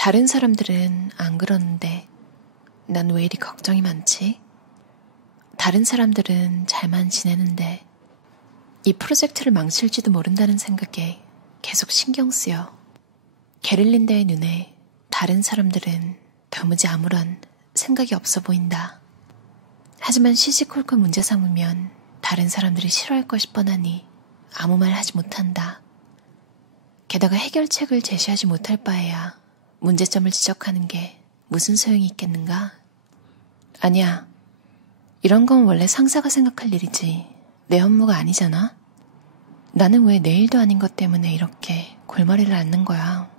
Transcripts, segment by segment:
다른 사람들은 안 그러는데 난 왜 이리 걱정이 많지? 다른 사람들은 잘만 지내는데 이 프로젝트를 망칠지도 모른다는 생각에 계속 신경 쓰여. 게를린다의 눈에 다른 사람들은 도무지 아무런 생각이 없어 보인다. 하지만 시시콜콜 문제 삼으면 다른 사람들이 싫어할 것이 뻔하니 아무 말 하지 못한다. 게다가 해결책을 제시하지 못할 바에야 문제점을 지적하는 게 무슨 소용이 있겠는가? 아니야. 이런 건 원래 상사가 생각할 일이지 내 업무가 아니잖아. 나는 왜 내 일도 아닌 것 때문에 이렇게 골머리를 앓는 거야.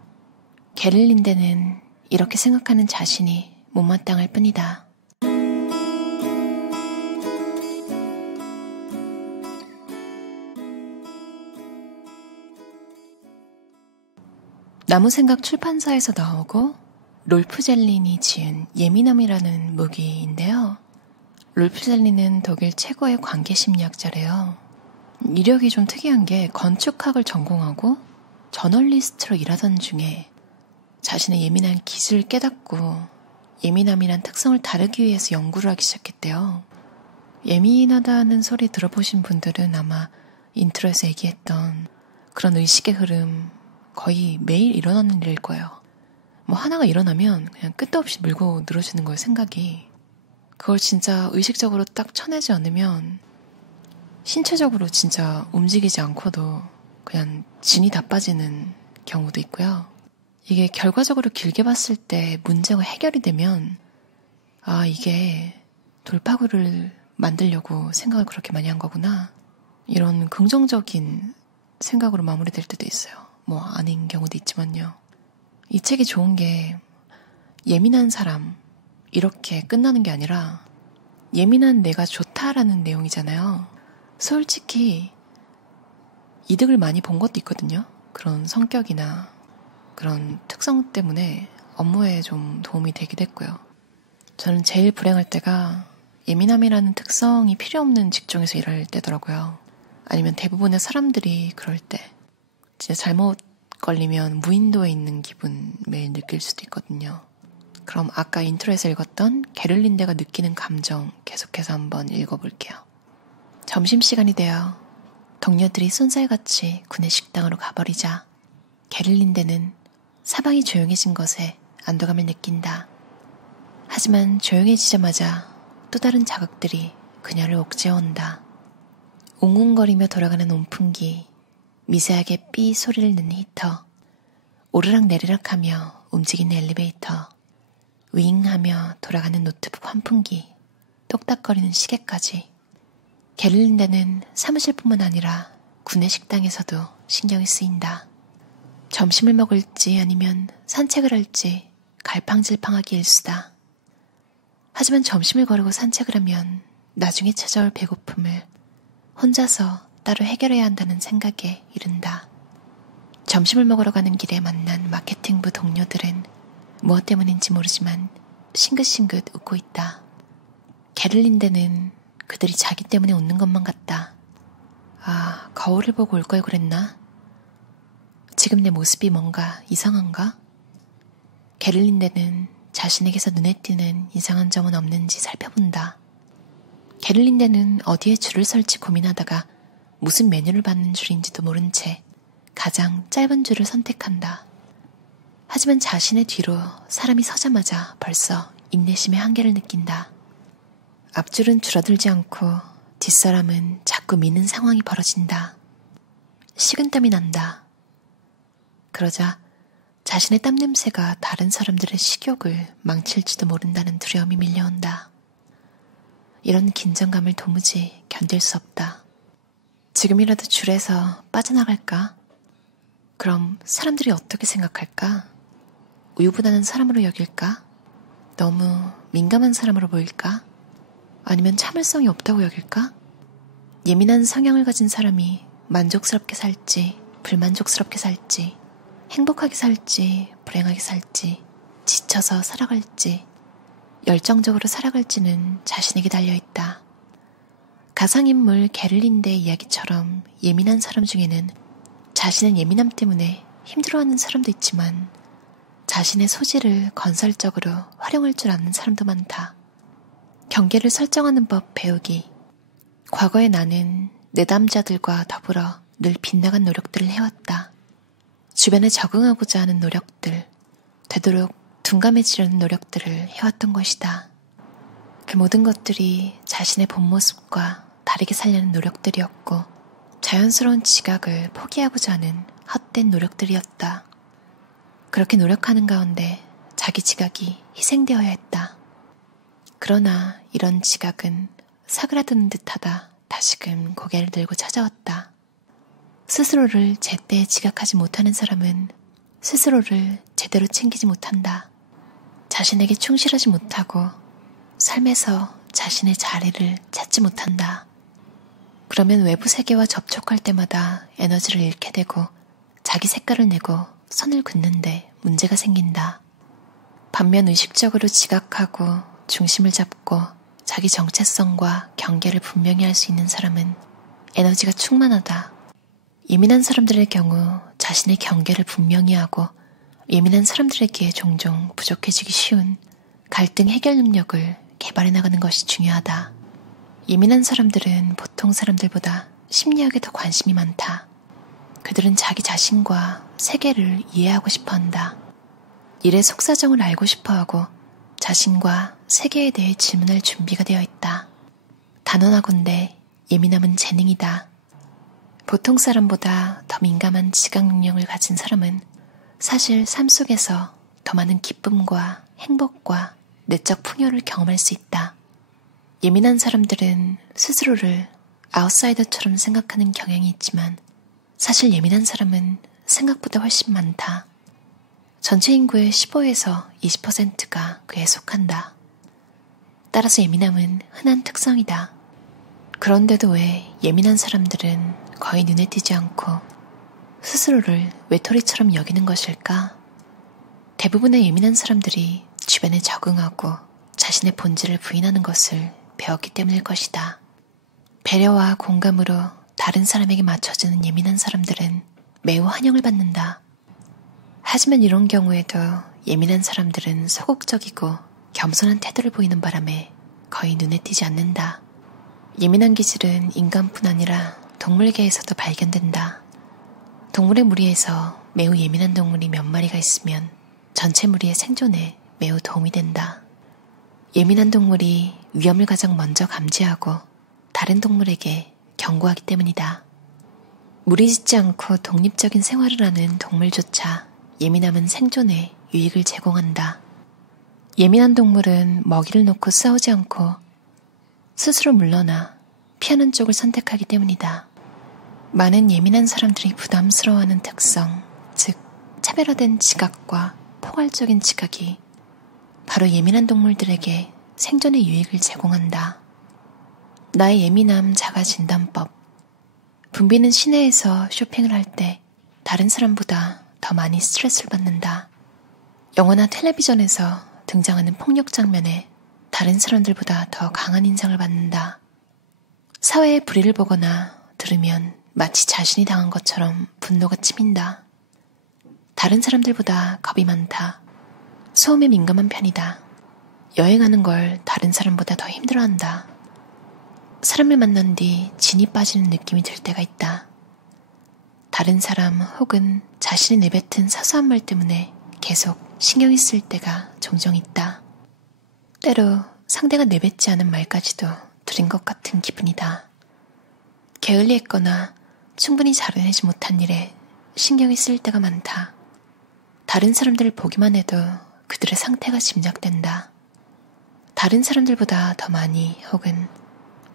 게를린데는 이렇게 생각하는 자신이 못마땅할 뿐이다. 나무생각 출판사에서 나오고 롤프 젤린이 지은 예민함이라는 무기인데요. 롤프 젤린은 독일 최고의 관계심리학자래요. 이력이 좀 특이한 게 건축학을 전공하고 저널리스트로 일하던 중에 자신의 예민한 기질을 깨닫고 예민함이란 특성을 다루기 위해서 연구를 하기 시작했대요. 예민하다는 소리 들어보신 분들은 아마 인트로에서 얘기했던 그런 의식의 흐름 거의 매일 일어나는 일일 거예요. 뭐 하나가 일어나면 그냥 끝도 없이 물고 늘어지는 거예요, 생각이. 그걸 진짜 의식적으로 딱 쳐내지 않으면 신체적으로 진짜 움직이지 않고도 그냥 진이 다 빠지는 경우도 있고요. 이게 결과적으로 길게 봤을 때 문제가 해결이 되면 아, 이게 돌파구를 만들려고 생각을 그렇게 많이 한 거구나. 이런 긍정적인 생각으로 마무리될 때도 있어요. 뭐 아닌 경우도 있지만요. 이 책이 좋은 게 예민한 사람 이렇게 끝나는 게 아니라 예민한 내가 좋다라는 내용이잖아요. 솔직히 이득을 많이 본 것도 있거든요. 그런 성격이나 그런 특성 때문에 업무에 좀 도움이 되기도 했고요. 저는 제일 불행할 때가 예민함이라는 특성이 필요 없는 직종에서 일할 때더라고요. 아니면 대부분의 사람들이 그럴 때 진짜 잘못 걸리면 무인도에 있는 기분 매일 느낄 수도 있거든요. 그럼 아까 인트로에서 읽었던 게를린데가 느끼는 감정 계속해서 한번 읽어볼게요. 점심시간이 되어 동료들이 쏜살같이 구내식당으로 가버리자 게를린데는 사방이 조용해진 것에 안도감을 느낀다. 하지만 조용해지자마자 또 다른 자극들이 그녀를 옥죄어온다. 웅웅거리며 돌아가는 온풍기, 미세하게 삐 소리를 내는 히터, 오르락내리락하며 움직이는 엘리베이터, 윙하며 돌아가는 노트북 환풍기, 똑딱거리는 시계까지. 게를린데는 사무실뿐만 아니라 구내식당에서도 신경이 쓰인다. 점심을 먹을지 아니면 산책을 할지 갈팡질팡하기 일수다. 하지만 점심을 거르고 산책을 하면 나중에 찾아올 배고픔을 혼자서 따로 해결해야 한다는 생각에 이른다. 점심을 먹으러 가는 길에 만난 마케팅부 동료들은 무엇 때문인지 모르지만 싱긋싱긋 웃고 있다. 게를린데는 그들이 자기 때문에 웃는 것만 같다. 아, 거울을 보고 올 걸 그랬나? 지금 내 모습이 뭔가 이상한가? 게를린데는 자신에게서 눈에 띄는 이상한 점은 없는지 살펴본다. 게를린데는 어디에 줄을 설지 고민하다가 무슨 메뉴를 받는 줄인지도 모른 채 가장 짧은 줄을 선택한다. 하지만 자신의 뒤로 사람이 서자마자 벌써 인내심의 한계를 느낀다. 앞줄은 줄어들지 않고 뒷사람은 자꾸 미는 상황이 벌어진다. 식은땀이 난다. 그러자 자신의 땀 냄새가 다른 사람들의 식욕을 망칠지도 모른다는 두려움이 밀려온다. 이런 긴장감을 도무지 견딜 수 없다. 지금이라도 줄에서 빠져나갈까? 그럼 사람들이 어떻게 생각할까? 우유부단한 사람으로 여길까? 너무 민감한 사람으로 보일까? 아니면 참을성이 없다고 여길까? 예민한 성향을 가진 사람이 만족스럽게 살지, 불만족스럽게 살지, 행복하게 살지, 불행하게 살지, 지쳐서 살아갈지, 열정적으로 살아갈지는 자신에게 달려있다. 가상인물 게를린데의 이야기처럼 예민한 사람 중에는 자신은 예민함 때문에 힘들어하는 사람도 있지만 자신의 소질을 건설적으로 활용할 줄 아는 사람도 많다. 경계를 설정하는 법 배우기. 과거의 나는 내담자들과 더불어 늘 빗나간 노력들을 해왔다. 주변에 적응하고자 하는 노력들, 되도록 둔감해지려는 노력들을 해왔던 것이다. 그 모든 것들이 자신의 본 모습과 다르게 살려는 노력들이었고 자연스러운 지각을 포기하고자 하는 헛된 노력들이었다. 그렇게 노력하는 가운데 자기 지각이 희생되어야 했다. 그러나 이런 지각은 사그라드는 듯하다 다시금 고개를 들고 찾아왔다. 스스로를 제때 지각하지 못하는 사람은 스스로를 제대로 챙기지 못한다. 자신에게 충실하지 못하고 삶에서 자신의 자리를 찾지 못한다. 그러면 외부 세계와 접촉할 때마다 에너지를 잃게 되고 자기 색깔을 내고 선을 긋는데 문제가 생긴다. 반면 의식적으로 지각하고 중심을 잡고 자기 정체성과 경계를 분명히 할 수 있는 사람은 에너지가 충만하다. 예민한 사람들의 경우 자신의 경계를 분명히 하고 예민한 사람들에게 종종 부족해지기 쉬운 갈등 해결 능력을 개발해 나가는 것이 중요하다. 예민한 사람들은 보통 사람들보다 심리학에 더 관심이 많다. 그들은 자기 자신과 세계를 이해하고 싶어 한다. 일의 속사정을 알고 싶어 하고 자신과 세계에 대해 질문할 준비가 되어 있다. 단언하건대 예민함은 재능이다. 보통 사람보다 더 민감한 지각 능력을 가진 사람은 사실 삶 속에서 더 많은 기쁨과 행복과 내적 풍요를 경험할 수 있다. 예민한 사람들은 스스로를 아웃사이더처럼 생각하는 경향이 있지만 사실 예민한 사람은 생각보다 훨씬 많다. 전체 인구의 15에서 20%가 그에 속한다. 따라서 예민함은 흔한 특성이다. 그런데도 왜 예민한 사람들은 거의 눈에 띄지 않고 스스로를 외톨이처럼 여기는 것일까? 대부분의 예민한 사람들이 주변에 적응하고 자신의 본질을 부인하는 것을 배웠기 때문일 것이다. 배려와 공감으로 다른 사람에게 맞춰주는 예민한 사람들은 매우 환영을 받는다. 하지만 이런 경우에도 예민한 사람들은 소극적이고 겸손한 태도를 보이는 바람에 거의 눈에 띄지 않는다. 예민한 기질은 인간뿐 아니라 동물계에서도 발견된다. 동물의 무리에서 매우 예민한 동물이 몇 마리가 있으면 전체 무리의 생존에 매우 도움이 된다. 예민한 동물이 위험을 가장 먼저 감지하고 다른 동물에게 경고하기 때문이다. 무리짓지 않고 독립적인 생활을 하는 동물조차 예민함은 생존에 유익을 제공한다. 예민한 동물은 먹이를 놓고 싸우지 않고 스스로 물러나 피하는 쪽을 선택하기 때문이다. 많은 예민한 사람들이 부담스러워하는 특성, 즉 차별화된 지각과 포괄적인 지각이 바로 예민한 동물들에게 생존의 유익을 제공한다. 나의 예민함 자가 진단법. 붐비는 시내에서 쇼핑을 할 때 다른 사람보다 더 많이 스트레스를 받는다. 영화나 텔레비전에서 등장하는 폭력 장면에 다른 사람들보다 더 강한 인상을 받는다. 사회의 불의를 보거나 들으면 마치 자신이 당한 것처럼 분노가 치민다. 다른 사람들보다 겁이 많다. 소음에 민감한 편이다. 여행하는 걸 다른 사람보다 더 힘들어한다. 사람을 만난 뒤 진이 빠지는 느낌이 들 때가 있다. 다른 사람 혹은 자신이 내뱉은 사소한 말 때문에 계속 신경이 쓰일 때가 종종 있다. 때로 상대가 내뱉지 않은 말까지도 들은 것 같은 기분이다. 게을리했거나 충분히 잘해내지 못한 일에 신경이 쓰일 때가 많다. 다른 사람들을 보기만 해도 그들의 상태가 짐작된다. 다른 사람들보다 더 많이 혹은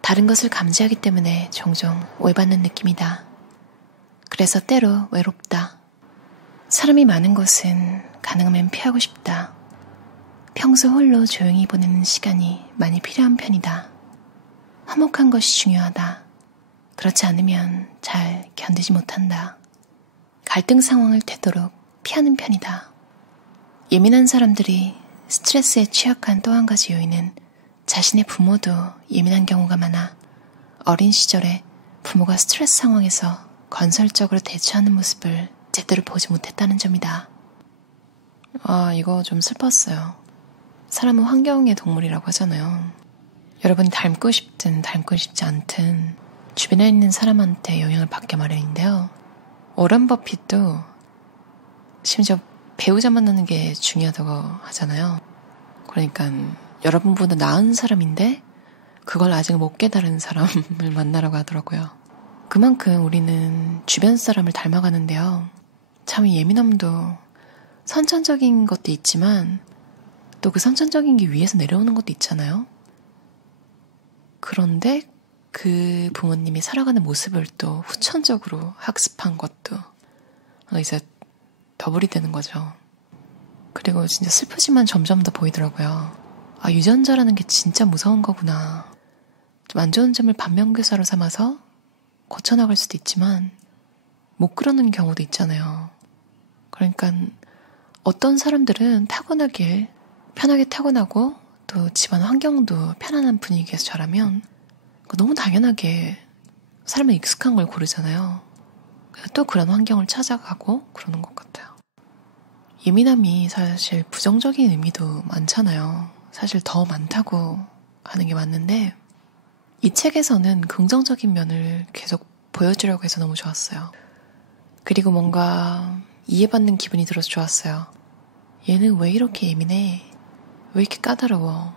다른 것을 감지하기 때문에 종종 오해받는 느낌이다. 그래서 때로 외롭다. 사람이 많은 곳은 가능하면 피하고 싶다. 평소 홀로 조용히 보내는 시간이 많이 필요한 편이다. 화목한 것이 중요하다. 그렇지 않으면 잘 견디지 못한다. 갈등 상황을 되도록 피하는 편이다. 예민한 사람들이 스트레스에 취약한 또 한 가지 요인은 자신의 부모도 예민한 경우가 많아 어린 시절에 부모가 스트레스 상황에서 건설적으로 대처하는 모습을 제대로 보지 못했다는 점이다. 이거 좀 슬펐어요. 사람은 환경의 동물이라고 하잖아요. 여러분 닮고 싶든 닮고 싶지 않든 주변에 있는 사람한테 영향을 받게 마련인데요. 워런 버핏도 심지어 배우자 만나는 게 중요하다고 하잖아요. 그러니까 여러분보다 나은 사람인데 그걸 아직 못 깨달은 사람을 만나라고 하더라고요. 그만큼 우리는 주변 사람을 닮아가는데요. 참 예민함도 선천적인 것도 있지만 또 그 선천적인 게 위에서 내려오는 것도 있잖아요. 그런데 그 부모님이 살아가는 모습을 또 후천적으로 학습한 것도 이제 더블이 되는 거죠. 그리고 진짜 슬프지만 점점 더 보이더라고요. 유전자라는 게 진짜 무서운 거구나. 좀 안 좋은 점을 반면교사로 삼아서 고쳐나갈 수도 있지만 못 그러는 경우도 있잖아요. 그러니까 어떤 사람들은 타고나길 편하게 타고나고 또 집안 환경도 편안한 분위기에서 자라면 너무 당연하게 사람은 익숙한 걸 고르잖아요. 또 그런 환경을 찾아가고 그러는 것 같아요. 예민함이 사실 부정적인 의미도 많잖아요. 사실 더 많다고 하는 게 맞는데 이 책에서는 긍정적인 면을 계속 보여주려고 해서 너무 좋았어요. 그리고 뭔가 이해받는 기분이 들어서 좋았어요. 얘는 왜 이렇게 예민해? 왜 이렇게 까다로워?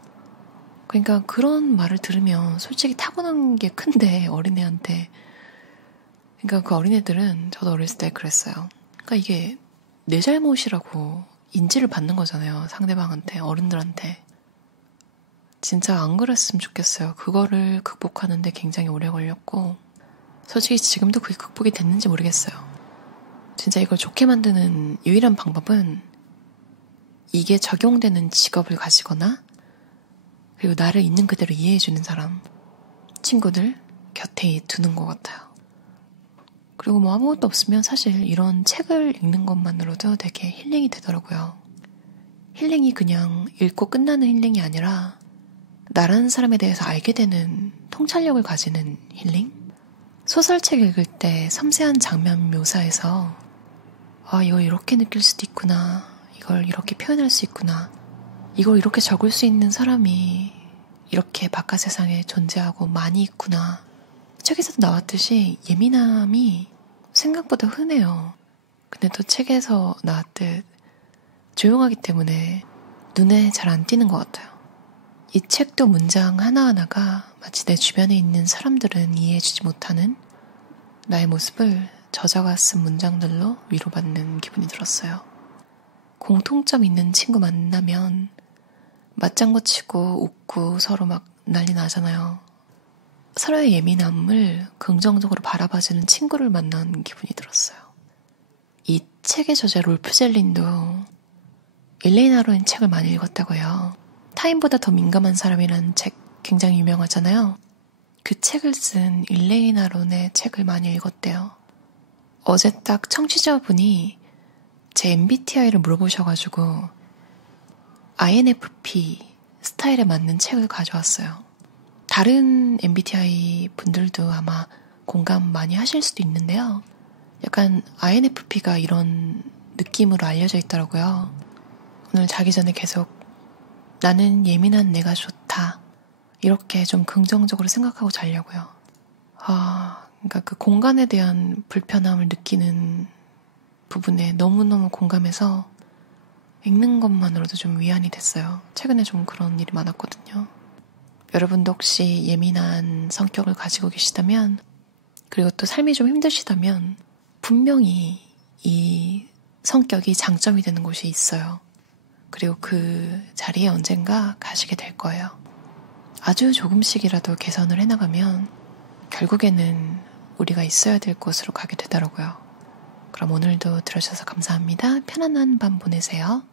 그러니까 그런 말을 들으면 솔직히 타고난 게 큰데 어린애한테. 그러니까 그 어린애들은 저도 어렸을 때 그랬어요. 그러니까 이게 내 잘못이라고 인지를 받는 거잖아요. 상대방한테, 어른들한테. 진짜 안 그랬으면 좋겠어요. 그거를 극복하는데 굉장히 오래 걸렸고 솔직히 지금도 그게 극복이 됐는지 모르겠어요. 진짜 이걸 좋게 만드는 유일한 방법은 이게 적용되는 직업을 가지거나 그리고 나를 있는 그대로 이해해주는 사람, 친구들 곁에 두는 것 같아요. 그리고 뭐 아무것도 없으면 사실 이런 책을 읽는 것만으로도 되게 힐링이 되더라고요. 힐링이 그냥 읽고 끝나는 힐링이 아니라 나라는 사람에 대해서 알게 되는 통찰력을 가지는 힐링? 소설책 읽을 때 섬세한 장면 묘사에서 이걸 이렇게 느낄 수도 있구나, 이걸 이렇게 표현할 수 있구나, 이걸 이렇게 적을 수 있는 사람이 이렇게 바깥 세상에 존재하고 많이 있구나. 책에서도 나왔듯이 예민함이 생각보다 흔해요. 근데 또 책에서 나왔듯 조용하기 때문에 눈에 잘 안 띄는 것 같아요. 이 책도 문장 하나하나가 마치 내 주변에 있는 사람들은 이해해주지 못하는 나의 모습을 저자가 쓴 문장들로 위로받는 기분이 들었어요. 공통점 있는 친구 만나면 맞장구 치고 웃고 서로 막 난리 나잖아요. 서로의 예민함을 긍정적으로 바라봐주는 친구를 만난 기분이 들었어요. 이 책의 저자 롤프 젤린도 일레인 아론의 책을 많이 읽었다고 해요. 타인보다 더 민감한 사람이라는 책 굉장히 유명하잖아요. 그 책을 쓴 일레인 아론의 책을 많이 읽었대요. 어제 딱 청취자분이 제 MBTI를 물어보셔가지고 INFP 스타일에 맞는 책을 가져왔어요. 다른 MBTI 분들도 아마 공감 많이 하실 수도 있는데요. 약간 INFP가 이런 느낌으로 알려져 있더라고요. 오늘 자기 전에 계속 나는 예민한 내가 좋다, 이렇게 좀 긍정적으로 생각하고 자려고요. 그러니까 그 공간에 대한 불편함을 느끼는 부분에 너무너무 공감해서 읽는 것만으로도 좀 위안이 됐어요. 최근에 좀 그런 일이 많았거든요. 여러분도 혹시 예민한 성격을 가지고 계시다면, 그리고 또 삶이 좀 힘드시다면 분명히 이 성격이 장점이 되는 곳이 있어요. 그리고 그 자리에 언젠가 가시게 될 거예요. 아주 조금씩이라도 개선을 해나가면 결국에는 우리가 있어야 될 곳으로 가게 되더라고요. 그럼 오늘도 들어주셔서 감사합니다. 편안한 밤 보내세요.